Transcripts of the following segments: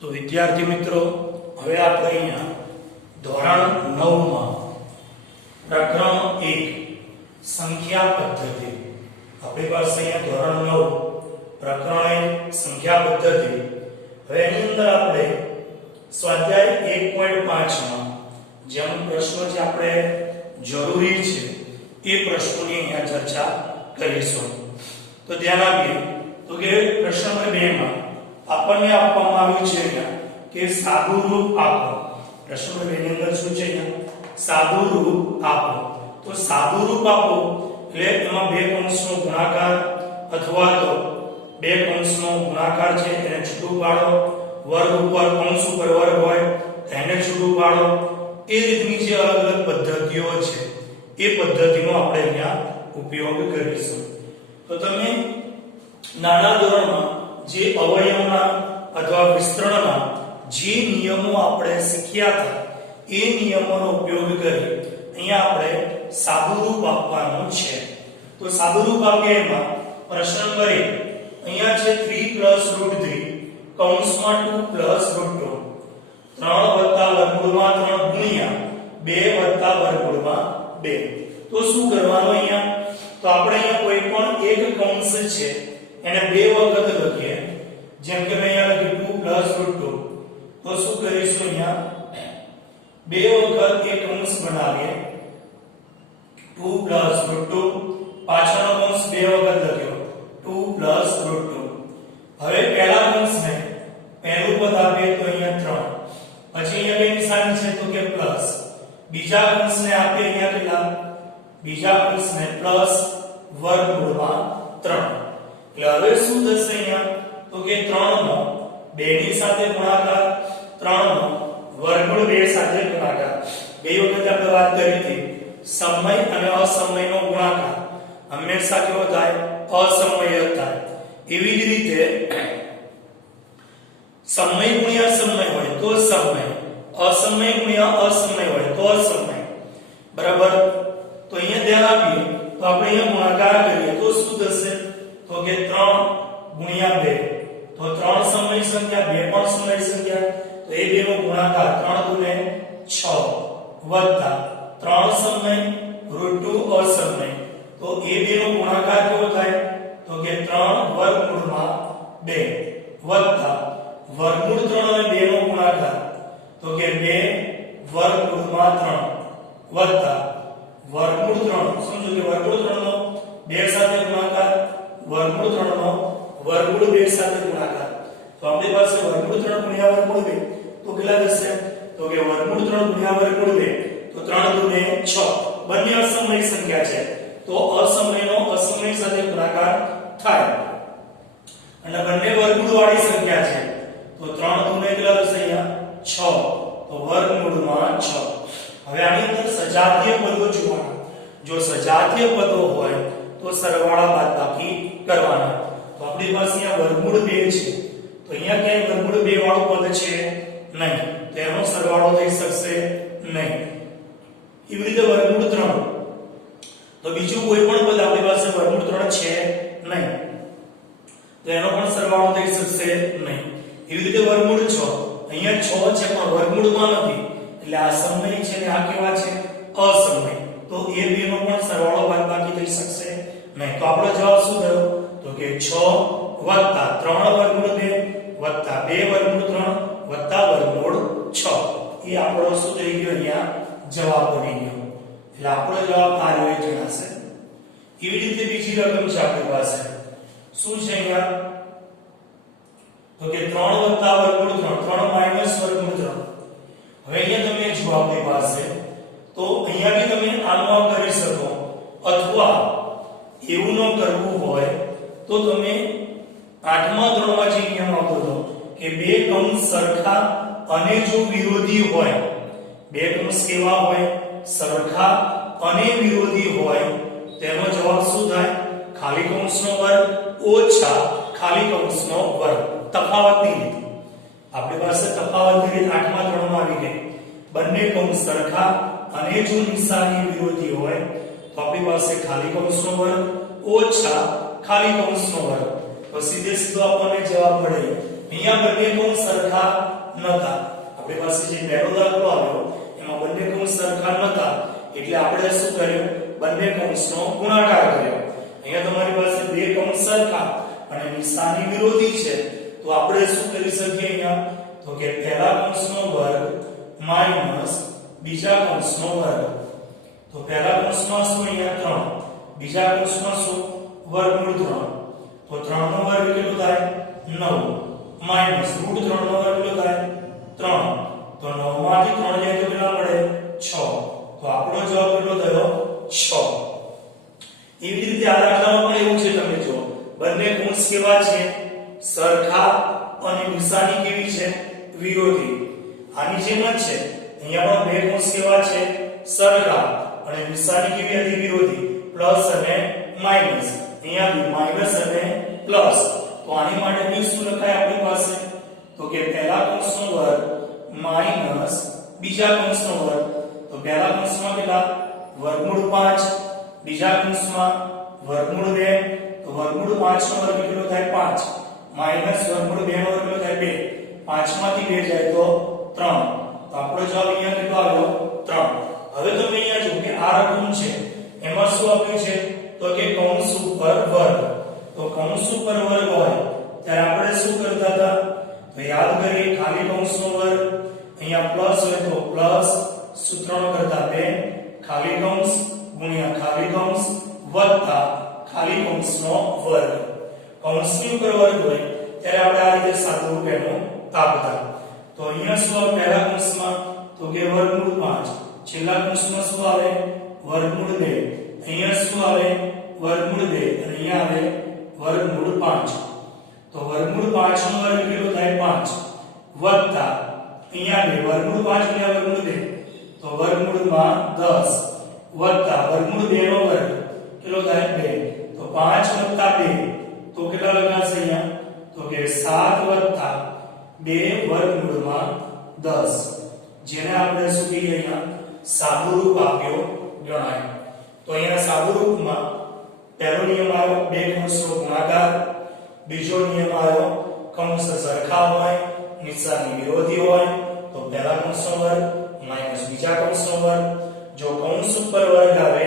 તો વિદ્યાર્થી મિત્રો, હવે આપણે અહીંયા ધોરણ 9 માં પ્રકરણ 1 સંખ્યા પદ્ધતિ, આપણી પાસે અહીંયા ધોરણ 9 પ્રકરણ 1 સંખ્યા પદ્ધતિ. હવે એની અંદર આપણે સ્વાધ્યાય 1.5 માં જેમ પ્રશ્નો જે આપણે જરૂરી છે એ પ્રશ્નોની અહીંયા ચર્ચા કરીશું. તો ધ્યાન આપીએ તો કે પ્રશ્ન નંબર 2 માં આપણને આપવામાં આવ્યું છે કે સાદું રૂપ આપો. પ્રશ્ન નંબર 2 ની અંદર શું છે? સાદું રૂપ આપો. તો સાદું રૂપ આપો એટલે એમાં બે કૌંસનો ગુણાકાર અથવા તો બે કૌંસનો ગુણાકાર છે એને છૂટું પાડો, વર્ગ ઉપર કૌંસ ઉપર વર્ગ હોય એને છૂટું પાડો. એ રીતની જે અલગ અલગ પદ્ધતિઓ છે એ પદ્ધતિનો આપણે અહીંયા ઉપયોગ કરીશું. તો તમે નાના ધોરણમાં જે અવયવના અથવા વિસ્તરણના જે નિયમો આપણે શીખ્યા હતા એ નિયમોનો ઉપયોગ કરી અહીંયા આપણે સાદું રૂપ આપવાનું છે. તો સાદું રૂપ આપીએ એમાં પ્રશ્ન નંબર 1 અહીંયા છે 3 + √3 કૌંસમાં 2 + √2 3 વત્તા વર્ગમૂળમાં 3 ગુણ્યા 2 વત્તા વર્ગમૂળમાં 2. તો શું કરવાનું અહીંયા? તો આપણે અહીંયા કોઈ પણ એક કૌંસ છે એને બે વખત લખીએ. જેમ કે મેં અહીંયા લખ્યું 2 + √2. તો શું કરીશું? અહીંયા બે વખત એક કૌંસ બનાવીએ 2 + √2. પાછળનો કૌંસ બે વખત લખ્યો 2 + √2. હવે પહેલા કૌંસને પહેલું પદ આપીએ તો અહીંયા 3. પછી અહીંયા કઈ નિશાની છે? તો કે પ્લસ. બીજા કૌંસને આપીએ અહીંયા કેટલા? બીજા કૌંસને પ્લસ વર્ગમૂળમાં 3. એટલે હવે શું થશે અહીંયા? તો કે 3 નો 2 ની સાથે ગુણાકાર, 3 નો વર્ગમૂળ 2 સાથે ગુણાકાર. બે વખત આપણે વાત કરી હતી સમય અને અસમયનો ગુણાકાર હંમેશા કેવો થાય? અસમય થાય. એવી જ રીતે સમય ગુણ્યા સમય હોય તો સમય, અસમય ગુણ્યા અસમય હોય તો અસમય. બરાબર? તો અહીંયા ધ્યાન આપીએ તો આપણે અહીંયા ગુણાકાર કરીએ તો શું થશે? તો કે 3 ગુણ્યા 2. તો 3 સમય સંખ્યા, 2 પણ સમય સંખ્યા. તો એ બે નો ગુણાકાર 3 × 6 વત્તા 3 સમય √2 અસમય. તો એ બે નો ગુણાકાર કેવો થાય? તો કે 3 વર્ગમૂળમાં 2 વત્તા વર્ગમૂળ 3 અને 2 નો ગુણાકાર તો કે 2 વર્ગમૂળમાં 3 વત્તા વર્ગમૂળ 3. સમજો કે વર્ગમૂળ 3 નો 2 સાથે ગુણાકાર, વર્ગમૂળ 3 નો વર્ગમૂળ 2 સાથે ગુણાકાર. તો આપણી પાસે વર્ગમૂળ 3 ગુણ્યા વર્ગમૂળ 2 તો કેટલા થશે? તો કે વર્ગમૂળ 3 ગુણ્યા વર્ગમૂળ 2 તો 3 × 6. બંને અસમય સંખ્યા છે તો અસમયનો અસમય સાથે ગુણાકાર થાય અને બંને વર્ગમૂળ વાળી સંખ્યા છે તો 3 × કેટલા થશે? અહીંયા 6. તો વર્ગમૂળમાં 6. હવે આની અંદર સજાતીય પદો જોવાના. જો સજાતીય પદો હોય તો સરવાળા બાદબાકી કરવાના. તો આપણી પાસે અહીંયા વર્ગમૂળ 2 છે તો અહીંયા ક્યાંય વર્ગમૂળ 2 વાળું પદ છે નહીં, તો એનો સરવાળો થઈ શકશે નહીં. એવી રીતે વર્ગમૂળ 3 તો બીજું કોઈ પણ પદ આપણી પાસે વર્ગમૂળ 3 છે નહીં તો એનો પણ સરવાળો થઈ શકશે નહીં. એવી રીતે વર્ગમૂળ 6 અહીંયા 6 છે પણ વર્ગમૂળમાં નથી એટલે આ સમય છે ને આ કેવા છે? અસમય. તો એ બે નો પણ સરવાળો બાદબાકી થઈ શકશે નહીં. તો આપણો જવાબ શું થયો? તો કે 6 વત્તા 3 વર્ગમૂળ 2 વત્તા 2 વર્ગમૂળ 3 વત્તા વર્ગમૂળ 6. એ આપણો શું થઈ ગયો? અહીંયા જવાબ બની ગયો. એટલે આપણો જવાબ આ રીતે જણાશે. એવી રીતે બીજી રકમ છે આપણી પાસે. શું છે અહીંયા? તો કે 3 વત્તા વર્ગમૂળ 3 3 માઈનસ વર્ગમૂળ 3. હવે અહીંયા તમે જો આપણી પાસે તો અહીંયા બી તમે આનો કરી શકો અથવા એવું ન કરવું હોય તો તમે 8મા ધોરણમાં જે નિયમ આવતો હતો કે બે કૌંસ સરખા અને જો વિરોધી હોય, બે કૌંસ કેવા હોય? સરખા અને વિરોધી હોય તેનો જવાબ શું થાય? ખાલી કૌંસનો વર્ગ ઓછા ખાલી કૌંસનો વર્ગ. તફાવતની રીત આપણી પાસે તફાવતની રીત 8મા ધોરણમાં આવી ગઈ. બંને કૌંસ સરખા અને જો નિશાની વિરોધી હોય તો આપણી પાસે ખાલી કૌંસનો વર્ગ ઓછા ખાલી કૌંસનો વર્ગ. તો સીધે સીધો આપણને જવાબ મળે અહીંયા બંને કૌંસ સરખા નતા, આપણી પાસે જે પહેલો દાખલો આવ્યો એમાં બંને કૌંસ સરખા નતા એટલે આપણે શું કર્યું, બંને કૌંસનો ગુણાકાર કર્યો. અહીંયા તમારી પાસે બે કૌંસ સરખા અને નિશાની વિરોધી છે તો આપણે શું કરી શકીએ અહીંયા, તો કે પહેલા કૌંસનો વર્ગ માઈનસ બીજા કૌંસનો વર્ગ. તો પહેલા કૌંસમાં શું અહીંયા 3, બીજા કૌંસમાં શું વર્ગમૂળ 3. તો 3 નો વર્ગ કેટલો થાય 9 માઈનસ √3 નો વર્ગ કેટલો થાય 3. તો 9 માંથી 3 જાય તો કેટલા મળે 6. તો આપણો જવાબ કેટલો થયો 6. એવી રીતે આ દાખલામાં પણ એવું છે, તમે જો બંને કૌંસ કેવા છે સરખા અને નિશાની કેવી છે વિરોધી. આની જેમ જ છે, અહીંયા પણ બે કૌંસ કેવા છે સરખા અને નિશાની કેવી હતી વિરોધી, પ્લસ અને માઈનસ. અહીંયા બી માઈનસ અને પ્લસ. તો આની માટે બી શું લખાય આપણી પાસે, તો કે પહેલા કૌંસનો વર્ગ માઈનસ બીજા કૌંસનો વર્ગ. તો પહેલા કૌંસમાં કેટલા વર્ગમૂળ 5, બીજા કૌંસમાં વર્ગમૂળ 2. તો વર્ગમૂળ 5 નો વર્ગ કેટલો થાય 5 માઈનસ વર્ગમૂળ 2 નો વર્ગ કેટલો થાય 2. 5 માંથી 2 જાય તો 3. તો આપણો જવાબ અહીંયા કેટલો આવ્યો 3. હવે તમે અહીંયા જો કે આ રકમ છે એમાં શું આપ્યું છે, તો કે કૌંસ ઉપર વર્ગ. તો કૌંસ ઉપર વર્ગ હોય ત્યારે આપણે શું કરતા હતા, તો યાદ કરીએ ખાલી કૌંસનો વર્ગ, અહીંયા પ્લસ હોય તો પ્લસ, સૂત્રનો કરતા 2 ખાલી કૌંસ ગુણ્યા ખાલી કૌંસ વત્તા ખાલી કૌંસનો વર્ગ. કૌંસની ઉપર વર્ગ હોય ત્યારે આપણે આ રીતે સાદું રૂપ એનું આપતા. તો અહીંયા શું આવે પહેલા કૌંસમાં, તો કે વર્ગમૂળ 5, છેલ્લા કૌંસમાં શું આવે વર્ગમૂળ 2, અહીંયા શું આવે વર્ગમૂળ 2 અને અહીંયા આવે વર્ગમૂળ 5. તો વર્ગમૂળ 5 નો વર્ગ કેટલો થાય 5 વત્તા અહીંયા બે વર્ગમૂળ 5 ગુણ્યા વર્ગમૂળ 2 તો વર્ગમૂળમાં 10 વત્તા વર્ગમૂળ 2 નો વર્ગ કેટલો થાય 2. તો 5 વત્તા 2 તો કેટલા લખાશે અહીંયા, તો કે 7 વત્તા 2 વર્ગમૂળમાં 10, જેને આપણે શું કહીએ અહીંયા સાદુરૂપ આપ્યો ગણાય. તો અહીંયા સાદુરૂપમાં પહેલો નિયમ આવ્યો બે કૌંસનો ગુણાકાર, બીજો નિયમ આવ્યો કૌંસ સરખા હોય નિશાની વિરોધી હોય તો પહેલા કૌંસનો વર્ગ માઈનસ બીજા કૌંસનો વર્ગ. જો કૌંસ ઉપર વર્ગ આવે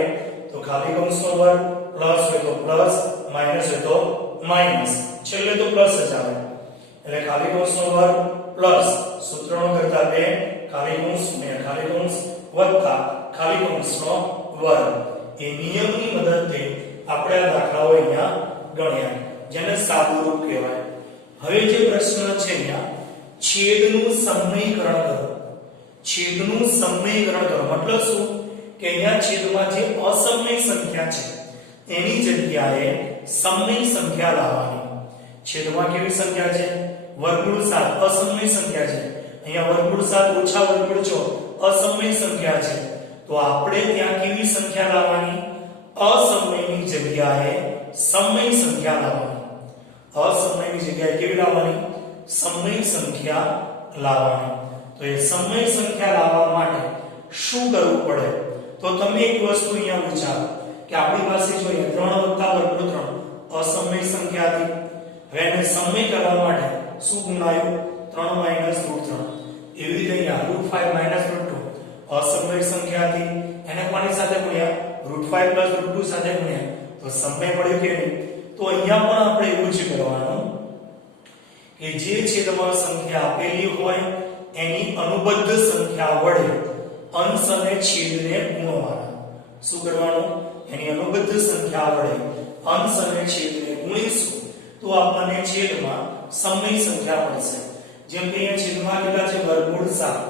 તો ખાલી કૌંસનો વર્ગ, પ્લસ હોય તો પ્લસ, માઈનસ હોય તો માઈનસ, છેલ્લે તો પ્લસ જ આવે. એટલે ખાલી કૌંસનો વર્ગ પ્લસ સૂત્રનો કરતા 2 ખાલી કૌંસ ગુણ્યા ખાલી કૌંસ વત્તા ખાલી કૌંસનો વર્ગ. એ નિયમની મદદથી આપણે આ દાખલાઓ અહીંયા ગણ્યા, જેને સાદુરૂપ કહેવાય. હવે જે પ્રશ્ન છે અહીંયા છેદનું સમયકરણ કરો. છેદનું સમયકરણ કરો મતલબ શું કે અહીંયા છેદમાં જે અસમય સંખ્યા છે એની જગ્યાએ સમય સંખ્યા લાવવાની. છેદમાં કેવી સંખ્યા છે વર્ગમૂળ 7 અસમય સંખ્યા છે, અહીંયા વર્ગમૂળ 7 ઓછા વર્ગમૂળ 4 અસમય સંખ્યા છે. તો આપણે ત્યાં કેવી સંખ્યા લાવવાની, અસમયની જગ્યાએ સમય સંખ્યા લાવવાની. અસમયની જગ્યાએ કેવી લાવવાની, સમય સંખ્યા લાવવાની. તો એ સમય સંખ્યા લાવવા માટે શું કરવું પડે, તો તમે એક વસ્તુ અહીંયા વિચારો કે આપણી પાસે જોઈએ 3 વત્તા વર્ગમૂળ 3 અસમય સંખ્યા હતી. હવે એને સમય કરવા માટે શું ગુણાયું 3 માઈનસ √3. એવી રીતે અહીંયા √5 √2 અસમય સંખ્યા હતી, એને કોની સાથે ગુણ્યા √5 √2 સાથે ગુણ્યા તો સમય મળ્યો કે નહીં. તો અહીંયા પણ આપણે એવું જ કરવાનું કે જે છેદમાં સંખ્યા આપેલી હોય એની અનુબદ્ધ સંખ્યા વડે અંશ અને છેદને ગુણવાના. શું કરવાનું, એની અનુબદ્ધ સંખ્યા વડે અંશ અને છેદને ગુણીશું તો આપણને છેદમાં સમય સંખ્યા મળશે. જેમ કે અહીંયા છેદમાં કેટલા છે વર્ગમૂળ 7,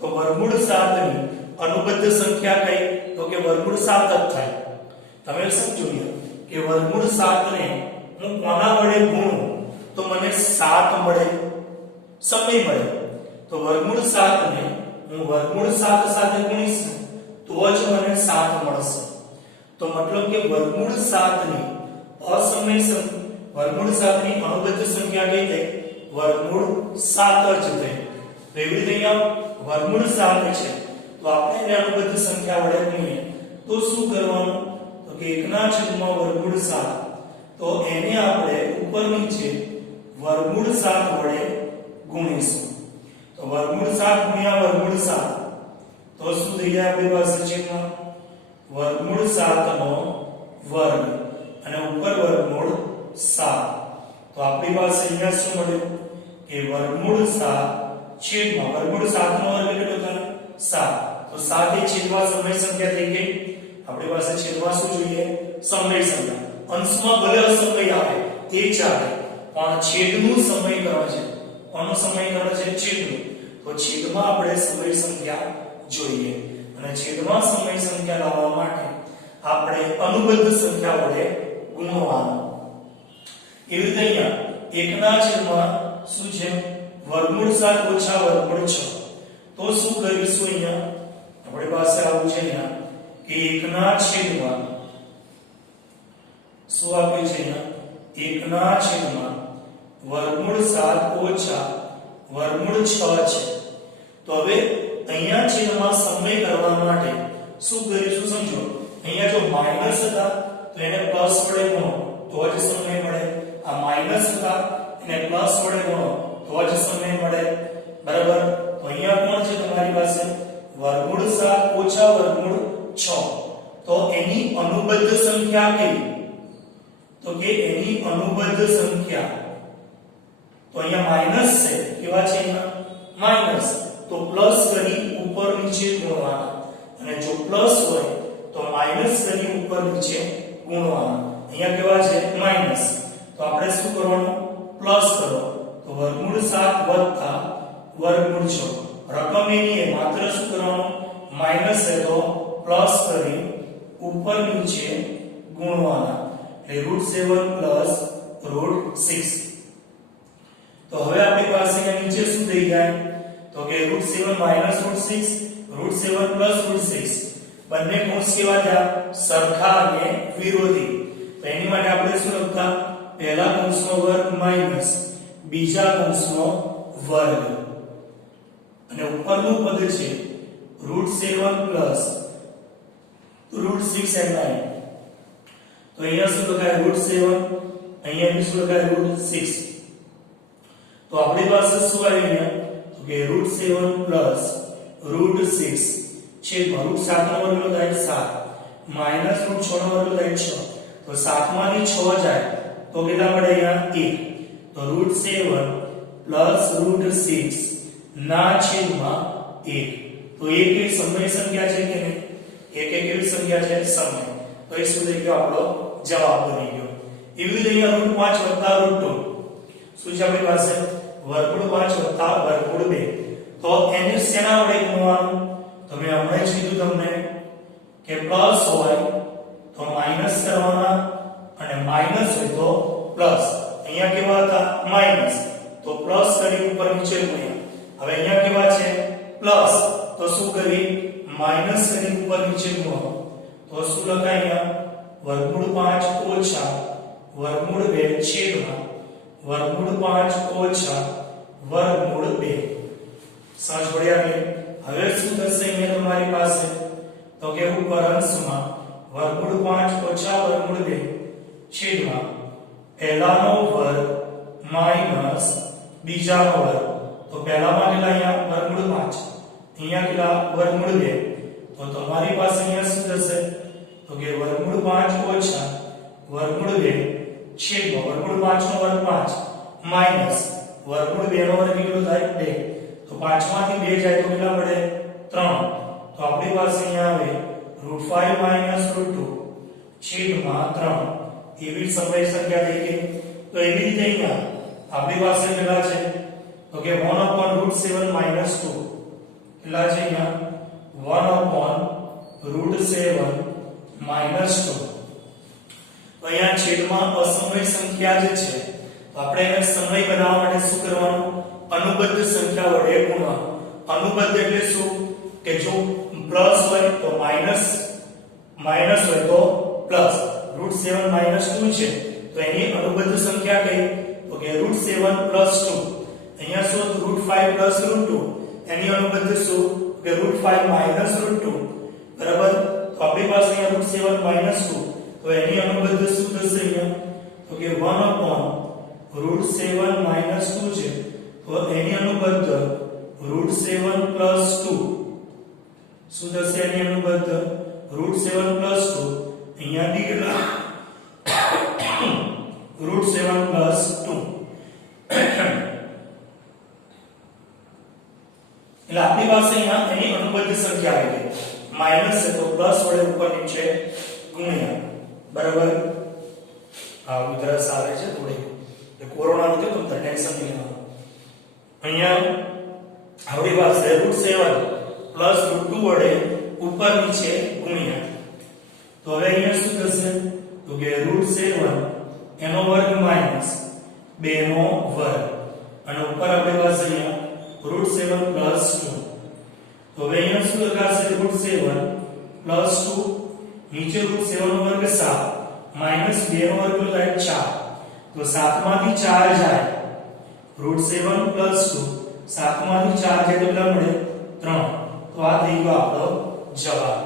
તો વર્ગમૂળ 7 ની અનુબદ્ધ સંખ્યા કઈ, તો કે વર્ગમૂળ 7 જ થાય. તમે શું જોયું કે વર્ગમૂળ 7 ને હું કોના વડે ગુણું તો મને 7 મળે, સમય મળે. તો વર્ગમૂળ 7 ને હું વર્ગમૂળ 7 સાથે ગુણીશ તો જ મને 7 મળશે. તો મતલબ કે વર્ગમૂળ 7 ની અસમય વર્ગમૂળ 7 ની અનુબદ્ધ સંખ્યા કઈ થઈ, વર્ગમૂળ 7 જ થઈ. તો એવી રીતે અહીંયા વર્ગમૂળ 7 છે તો આપણે એને અનુબદ્ધ સંખ્યા વડે ગુણીએ તો શું કરવાનું, તો કે 1/માં વર્ગમૂળ 7, તો એને આપણે ઉપર નીચે વર્ગમૂળ 7 વડે ગુણીશું તો વર્ગમૂળ 7 ગુણ્યા વર્ગમૂળ 7 તો શું થઈ જાય આપણી પાસે છેદમાં વર્ગમૂળ 7 નો વર્ગ અને ઉપર વર્ગમૂળ 7 તો આપણી પાસે અહીંયા શું મળ્યું કે વર્ગમૂળ 7 છેદમાં વર્ગમૂળ 7 નો વર્ગ કેટલો થાય 7 તો 7 એ છેદમાં સમય સંખ્યા થઈ ગઈ આપણી પાસે છેદમાં શું જોઈએ સમય સંખ્યા અંશમાં ભલે અસમય આવે તે ચાલે પણ છેદનું સમીકરણ છે કોનું સમીકરણ છે છેદનું તો છેદમાં આપણે સમય સંખ્યા જોઈએ અને છેદમાં સમય સંખ્યા લાવવા માટે આપણે અનુબદ્ધ સંખ્યા વડે ગુણવાનું એવી રીતે અહીંયા એકના છેદમાં શું છે વર્ગમૂળ 7 ઓછા વર્ગમૂળ 6 તો શું કરીશું અહીંયા આપણી પાસે આવું છે અહીંયા કે એકના છેદમાં શું આપ્યું છે અહીંયા એકના છેદમાં વર્ગમૂળ 7 ઓછા વર્ગમૂળ 6 છે તો હવે અહીંયા છેદમાં સમય કરવા માટે શું કરીશું સમજો અહીંયા જો માઈનસ હતા તો એને પ્લસ વડે ગુણો તો જ સમય મળે આ માઈનસ હતા એને પ્લસ વડે ગુણો તો જ સમય મળે બરાબર તો અહીંયા કોણ છે તમારી પાસે વર્ગમૂળ 7 ઓછા વર્ગમૂળ 6 તો એની અનુબદ્ધ સંખ્યા કઈ તો કે એની અનુબદ્ધ સંખ્યા તો અહીંયા માઈનસ છે કેવા છે અહીંયા માઈનસ તો પ્લસ કરી ઉપર નીચે ગુણવાના અને જો પ્લસ હોય તો માઈનસ કરી ઉપર નીચે ગુણવાના અહીંયા કેવા છે માઈનસ તો આપણે શું કરવાનું પ્લસ કરો તો વર્ગમૂળ 7 વત્તા વર્ગમૂળ 6 રકમ એની માત્ર શું કરવાનું માઈનસ છે તો પ્લસ કરી ઉપર નીચે ગુણવાના એટલે √7 +√6 તો હવે આપણી પાસે અહીંયા નીચે શું થઈ જાય તો કે √7 - √6 √7 + √6 બંને કૌંસ કેવા થયા સરખા અને વિરોધી તો એની માટે આપણે શું લખતા પહેલા કૌંસનો વર્ગ માઈનસ બીજા કૌંસનો વર્ગ અને ઉપરનું પદ છે √7 + √6 and 9 તો અહીંયા શું લખાય √7 અહીંયા બી શું લખાય √6 તો આપણી પાસે શું આવી ગયા તો કે √7 + √6 છેદમાં √7 નો વર્ગ થાય 7 માઈનસ √6 નો વર્ગ થાય 6 તો 7 માંથી 6 જાય તો કેટલા મળે અહીંયા 1 તો √7 + √6 ના છેદમાં 1 તો 1 એ સમય સંખ્યા છે કે નહીં 1 એ કેવી સંખ્યા છે સમય તો એ શું થઈ ગયો આપણો જવાબ બની ગયો એવી રીતે અહીંયા √5 + √2 શું છે આપણી પાસે વર્ગમૂળ 5 + વર્ગમૂળ 2 તો એને શેના વડે ગુણવાનું તો મેં હમણાં જ કીધું તમને કે પ્લસ હોય તો માઈનસ કરવાના અને માઈનસ હોય તો પ્લસ અહીંયા કેવા હતા માઈનસ તો પ્લસ કરી ઉપર નીચે ગુણ્યા હવે અહીંયા કેવા છે પ્લસ તો શું કરી માઈનસ કરી ઉપર નીચે ગુણો તો શું લખાય અહીંયા વર્ગમૂળ 5 ઓછા વર્ગમૂળ 2 છેદમાં વર્ગમૂળ 5 ઓછા વર્ગમૂળ 2 સમજ પડ્યા કે હવે શું થશે અહીંયા તમારી પાસે તો કે ઉપર અંશમાં વર્ગમૂળ 5 ઓછા વર્ગમૂળ 2 છેદમાં પહેલાનો વર્ગ માઈનસ બીજાનો વર્ગ તો પહેલામાં કેટલા અહીંયા વર્ગમૂળ 5 અહીંયા કેટલા વર્ગમૂળ 2 તો તમારી પાસે અહીંયા શું થશે તો કે વર્ગમૂળ 5 ઓછા વર્ગમૂળ 2 છેદમાં વર્ગમૂળ 5 નો વર્ગ 5 માઈનસ વર્ગમૂળ 2 નો વર્ગ કેટલો થાય 2 તો 5 માંથી 2 જાય તો કેટલા મળે 3 તો આપણી પાસે અહીંયા આવે √5 - √2 છેદમાં 3 એવી સમય સંખ્યા થઈ ગઈ તો એવી રીતે અહીંયા આપણી પાસે કેટલા છે તો કે 1/√7 - 2 કેટલા છે અહીંયા 1/√7 - 2 તો અહીંયા છેદમાં અસમય સંખ્યા જ છે તો આપણે એને સમય બનાવવા માટે શું કરવાનું અનુબદ્ધ સંખ્યા વડે ગુણવાનું અનુબદ્ધ એટલે શું કે જો પ્લસ હોય તો માઈનસ માઈનસ હોય તો પ્લસ √7 - 2 છે તો એની અનુબદ્ધ સંખ્યા કઈ તો કે √7 + 2 અહીંયા શું √5 + √2 એની અનુબદ્ધ શું કે √5 - √2 બરાબર તો આપણી પાસે અહીંયા √7 - 2 તો એની અનુબદ્ધ શું થશે અહીંયા તો કે 1/√7 - 2 છે તો તો એની અનુબદ્ધ √7 + 2 શું થશે? એની અનુબદ્ધ √7 + 2 અહીંયા દીકરા √7 + 2 એટલે આપણી પાસે અહીંયા એની અનુબદ્ધ સંખ્યા આવી ગઈ. માઈનસ છે તો પ્લસ વડે ઉપર નીચે ગુણ્યા, બરાબર? આ ઉધરસ આવે છે થોડી, એ કોરોના નથી તો ટેન્શન નહીં લેવાનું. અહીંયા આપણી પાસે √7 + √2 વડે ઉપર નીચે ગુણ્યા. તો હવે અહીંયા શું થશે? તો કે √7 એનો વર્ગ માઈનસ 2 નો વર્ગ અને ઉપર આપણી પાસે અહીંયા √7 + 2. તો હવે અહીંયા શું લખાશે? √7 + 2 નીચે √7 નો વર્ગ 7 માઈનસ 2 નો વર્ગ એટલે 4. તો 7 માંથી 4 જાય, √7 + 2 7 માંથી 4 જાય તો કેટલા મળે? 3. તો આ થઈ ગયો આપણો જવાબ.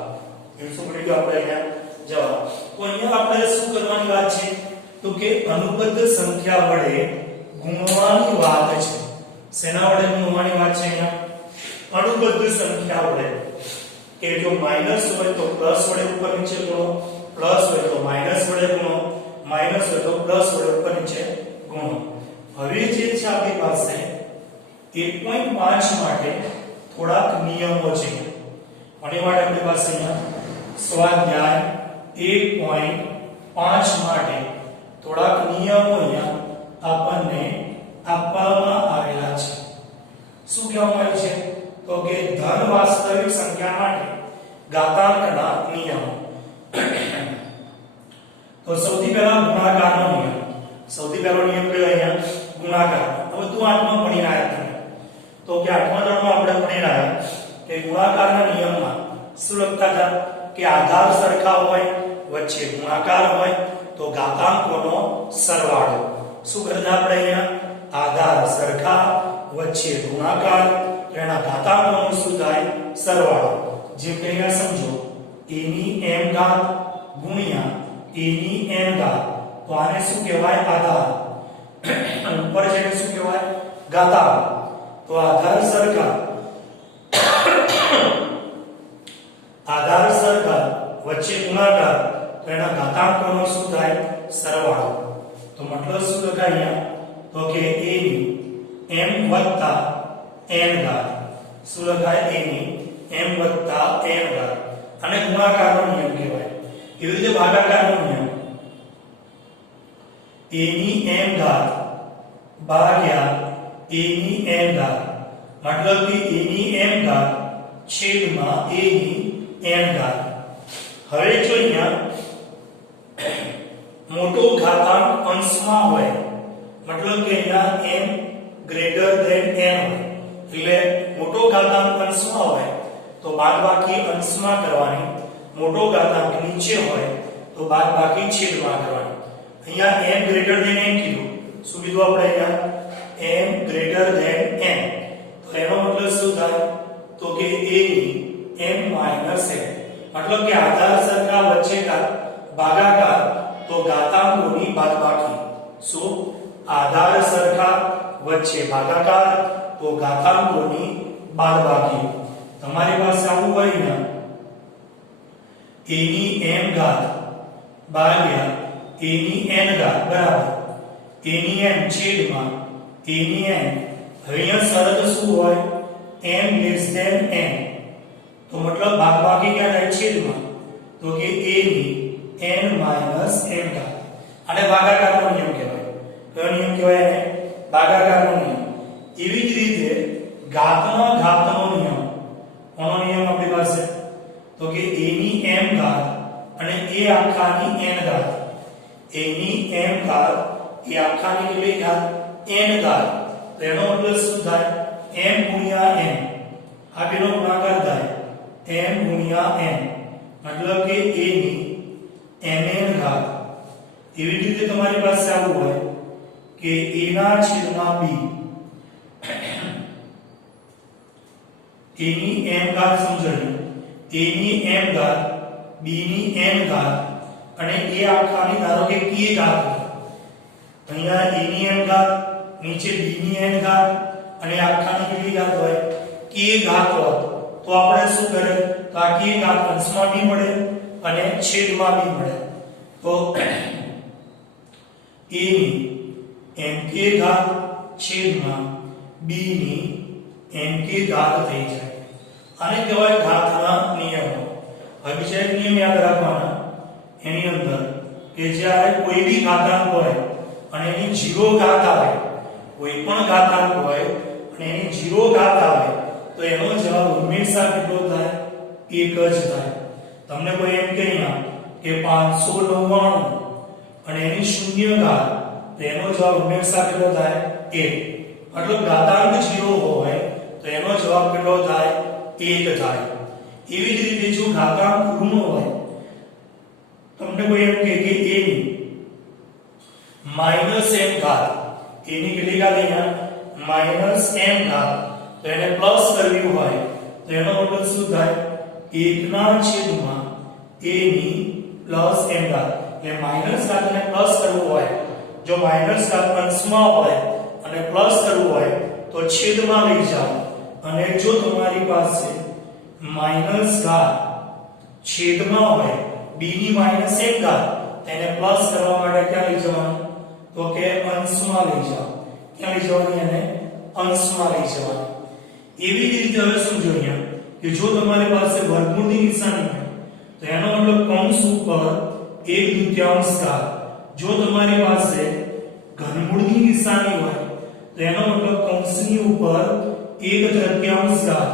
એ શું મળી ગયો આપણે અહીંયા જવાબ. તો અહીંયા આપણે શું કરવાની વાત છે? તો કે અનુબદ્ધ સંખ્યા વડે ગુણવાની વાત છે. શેના વડે ગુણવાની વાત છે? અહીંયા અનુબદ્ધ સંખ્યા વડે. કે જો માઈનસ હોય તો પ્લસ વડે ઉપર નીચે ગુણો, પ્લસ હોય તો માઈનસ વડે ગુણો, માઈનસ હોય તો પ્લસ વડે ઉપર નીચે ગુણો. હવે જે છે આપણી પાસે 1.5 માટે થોડાક નિયમો છે. અને માટે આપણી પાસે અહીંયા સ્વાધ્યાય 1.5 માટે થોડાક નિયમો અહીંયા આપણને આપવામાં આવેલા છે. શું કહેવામાં આવ્યું છે? તો કે ધન વાસ્તવિક સંખ્યા માટે ઘાતાંકના નિયમો. તો સૌથી પહેલા ગુણાકારનો નિયમ. સૌથી પહેલો નિયમ કયો અહીંયા? ગુણાકાર. હવે તું આઠમા ભણી રહ્યા તમે તો કે આઠમા ધોરણમાં આપણે ભણી રહ્યા કે ગુણાકારના નિયમમાં શું લખતા હતા? કે આધાર સરખા હોય, વચ્ચે ગુણાકાર હોય તો ઘાતાંકોનો સરવાળો. શું કરતા આપણે અહીંયા? આધાર સરખા, વચ્ચે ગુણાકાર, એના ઘાતાંકોનો શું થાય? સરવાળો. જે કે અહીંયા સમજો a ની m ઘાત ગુણ્યા a ની n ઘાત. તો આને શું કહેવાય? આધાર. ઉપર છે શું કહેવાય? ઘાતાંક. તો આધાર સરખા, આધાર સરખા, વચ્ચે ગુણાકાર, તો એના ઘાતાંકોનો શું થાય? સરવાળો. તો મતલબ શું લખાય અહીંયા? તો કે a ની m + n ઘાત. શું લખાય? a ની m + n ઘાત. અને ગુણાકારનો નિયમ કહેવાય. એવી રીતે ભાગાકારનો નિયમ a ની m ઘાત ભાગ્યા a ની n ઘાત. મતલબ કે a ની m ઘાત છેદમાં a ની n ઘાત. હવે જો અહીંયા મોટો ઘાતાંક અંશમાં હોય, મતલબ કે અહીંયા m greater than n હોય, એટલે મોટો ઘાતાંક અંશમાં હોય તો બાદબાકી અંશમાં કરવાની, મોટો ઘાતાંક નીચે હોય તો બાદબાકી છેદમાં કરવાની. અહીંયા m greater than n કીધું. શું કીધું આપણે અહીંયા? m greater than n. તો એનો મતલબ શું થાય? તો કે a ની m - n. મતલબ કે આધાર સરખા, વચ્ચે ભાગાકાર તો ઘાતાંકોની બાદબાકી. શું? આધાર સરખા, વચ્ચે ભાગાકાર તો ઘાતાંકોની બાદબાકી. તમારી પાસે આવું હોય ને a ની m ઘાત ભાગ્યા a ની n ઘાત બરાબર a ની m છેદમાં a ની n. હવે અહીંયા શરત શું હોય? m n. તો મતલબ બાદબાકી ક્યાં થાય? છેદમાં. તો કે a ની n - m ઘાત. આને ભાગાકારનો નિયમ કહેવાય. કયો નિયમ કહેવાય? એને ભાગાકારનો નિયમ. એવી જ રીતે ઘાતના ઘાતનો નિયમ. કોનો નિયમ આપણી પાસે? તો કે a ની m ઘાત અને a આખાની n ઘાત. a ની m ઘાત એ આખાની કેટલી ઘાત? n ઘાત. તો એનો મતલબ શું થાય? m ગુણ્યા n. આ બેનો ગુણાકાર થાય m ગુણ્યા n. મતલબ કે a ની mn ઘાત. એવી રીતે તમારી પાસે આવું હોય કે a ના છેદમાં b. a ની m ઘાત સમજણી, a ની m ઘાત, b ની n ઘાત અને a આખાની ધારો કે k ઘાત. અહીંયા a ની m ઘાત, નીચે b ની n ઘાત અને આખાની કેટલી ઘાત હોય k ઘાત હોય તો આપણે શું કરે તો આ k ઘાત અંશમાં બી મળે અને છેદમાં બી મળે તો a ની mk ઘાત છેદમાં b ની mk ઘાત થઈ જાય આને કહેવાય ઘાતના નિયમો હવે બીજા એક નિયમ યાદ રાખવાના એની અંદર કે જ્યારે કોઈ બી ઘાતાંક હોય અને એની 0 ઘાત આવે કોઈ પણ ઘાતાંક હોય અને એની 0 ઘાત આવે તો એનો જવાબ હંમેશા કેટલો થાય 1 જ થાય તમને કોઈ એમ કહે ના કે 599 અને એની 0 ઘાત તો એનો જવાબ હંમેશા કેટલો થાય 1 મતલબ ઘાતાંક 0 હોય તો એનો જવાબ કેટલો થાય 1 થાય એવી જ રીતે જો ઘાતાંક ઋણ હોય તમને કોઈ એમ કહે કે a ની -m ઘાત a ની કેટલી ઘાત અહીંયા -m ઘાત તો એને પ્લસ કરવી હોય તો એનો મતલબ શું થાય 1 ના છેદમાં a ની +m ઘાત એટલે માઈનસ ઘાતને પ્લસ કરવું હોય જો માઈનસ ઘાત અંશમાં હોય અને પ્લસ કરવું હોય તો છેદમાં લઈ જાઓ અને જો તમારી પાસે માઈનસ ઘાત છેદમાં હોય b ની -m ઘાત તેને પ્લસ કરવા માટે ક્યાં લઈ જવાનું તો કે અંશમાં લઈ જાઓ ક્યાં લઈ જવાનું એને અંશમાં લઈ જવાનું એવી જ રીતે હવે શું જોઈએ કે જો તમારી પાસે વર્ગમૂળની નિશાની હોય તો એનો મતલબ કૌંસ ઉપર 1/2 ઘાત જો તમારી પાસે ઘનમૂળની નિશાની હોય તો એનો મતલબ કૌંસની ઉપર 1/3 ઘાત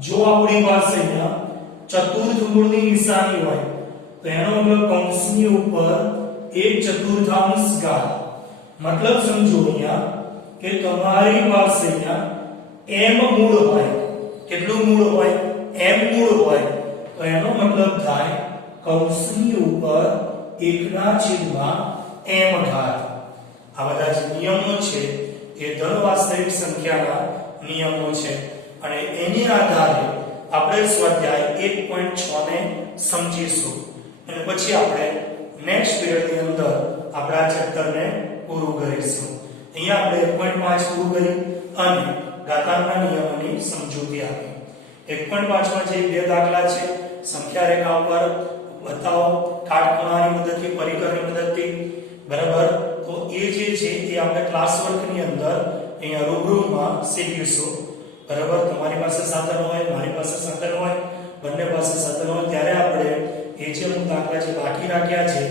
જો આપણી પાસે અહીંયા ચતુર્થ મૂળની નિશાની હોય તો એનો મતલબ કૌંસની ઉપર 1/4 ઘાત મતલબ સમજો અહીંયા કે તમારી પાસે અહીંયા m મૂળ હોય કેટલું મૂળ હોય m મૂળ હોય તો એનો મતલબ થાય કૌંસની ઉપર 1/m ઘાત આ બધા જે નિયમો છે એ ધન વાસ્તવિક સંખ્યાના નિયમો છે અને એની આધારે આપણે સ્વાધ્યાય 1.6 ને સમજીશું અને પછી આપણે નેક્સ્ટ પીરિયડની અંદર આપણા ચેપ્ટરને પૂરું કરીશું અહીંયા આપણે 1.5 પૂરું કરી અને ઘાતાંકના નિયમોની સમજૂતી આપી 1.5 માં જે બે દાખલા છે સંખ્યા રેખા ઉપર બતાવો કાટખૂણાની મદદથી પરિકરની મદદથી બરાબર તો એ જે છે એ આપણે ક્લાસ વર્કની અંદર અહીંયા રૂબરૂમાં શીખીશું બરાબર તમારી પાસે સાધન હોય મારી પાસે સાધન હોય બંને પાસે સાધન હોય ત્યારે આપણે એ જે દાખલા જે બાકી રાખ્યા છે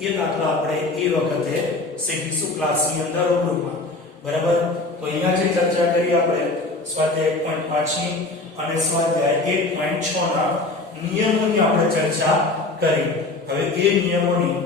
એ દાખલા આપણે એ વખતે શીખીશું ક્લાસની અંદર રૂબરૂમાં બરાબર તો અહીંયા જે ચર્ચા કરી આપણે સ્વાધ્યાય 1.5 ની અને સ્વાધ્યાય 1.6 ના નિયમોની આપણે ચર્ચા કરી હવે એ નિયમોની